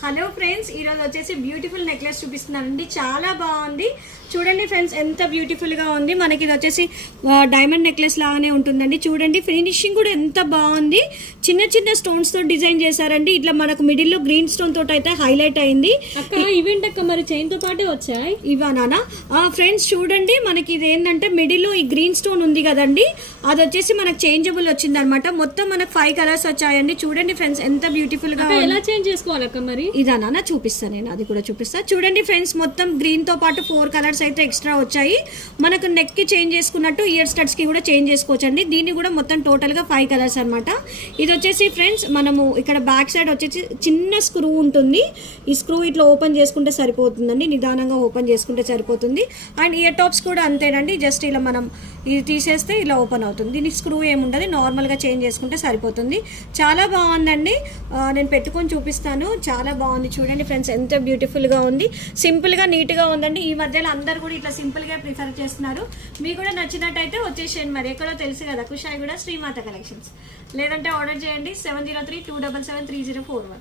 Hello friends, ఈరోజు వచ్చేసి beautiful necklace చూపిస్తున్నానండి. చాలా బాగుంది చూడండి ఫ్రెండ్స్, ఎంత బ్యూటిఫుల్గా ఉంది. మనకి ఇది వచ్చేసి డైమండ్ నెక్లెస్ లాగానే ఉంటుందండి. చూడండి ఫినిషింగ్ కూడా ఎంత బాగుంది. చిన్న చిన్న స్టోన్స్తో డిజైన్ చేశారండి. ఇట్లా మనకు మిడిల్లో గ్రీన్ స్టోన్ తోటి అయితే హైలైట్ అయింది. ఈవెంట్ అక్క మరి చైన్తో పాటే వచ్చాయి ఇవానా ఫ్రెండ్స్. చూడండి మనకి ఇది ఏంటంటే మిడిల్లో ఈ గ్రీన్ స్టోన్ ఉంది కదండి, అది వచ్చేసి మనకు చేంజబుల్ వచ్చింది అనమాట. మొత్తం మనకు 5 కలర్స్ వచ్చాయండి. చూడండి ఫ్రెండ్స్ ఎంత బ్యూటిఫుల్ గా. ఎలా చేంజ్ చేసుకోవాలక్క మరి? ఇదానా చూపిస్తాను, నేను అది కూడా చూపిస్తా. చూడండి ఫ్రెండ్స్, మొత్తం గ్రీన్ తో పాటు 4 కలర్స్ అయితే ఎక్స్ట్రా వచ్చాయి. మనకు నెక్ కి చేంజ్ చేసుకున్నట్టు ఇయర్ స్టడ్స్ కి కూడా చేంజ్ చేసుకోవచ్చండి. దీన్ని కూడా మొత్తం టోటల్ గా 5 కలర్స్ అనమాట. ఇది వచ్చేసి ఫ్రెండ్స్ మనము ఇక్కడ బ్యాక్ సైడ్ వచ్చేసి చిన్న స్క్రూ ఉంటుంది. ఈ స్క్రూ ఇట్లా ఓపెన్ చేసుకుంటే సరిపోతుందండి. నిదానంగా ఓపెన్ చేసుకుంటే సరిపోతుంది. అండ్ ఇయర్ టాప్స్ కూడా అంతేనండి. జస్ట్ ఇలా మనం ఇది తీసేస్తే ఇలా ఓపెన్ అవుతుంది. దీనికి స్క్రూ ఏముండదు, నార్మల్గా చేంజ్ చేసుకుంటే సరిపోతుంది. చాలా బాగుందండి. నేను పెట్టుకొని చూపిస్తాను. చాలా బాగుంది చూడండి ఫ్రెండ్స్, ఎంత బ్యూటిఫుల్గా ఉంది. సింపుల్గా నీట్గా ఉందండి. ఈ మధ్యలో అందరు కూడా ఇట్లా సింపుల్గా ప్రిఫర్ చేస్తున్నారు. మీకు కూడా నచ్చినట్టయితే వచ్చేసేయండి. మరి ఎక్కడో తెలుసు కదా, కుషాయి కూడా శ్రీమాత కలెక్షన్స్. లేదంటే ఆర్డర్ చేయండి 703-277-3041.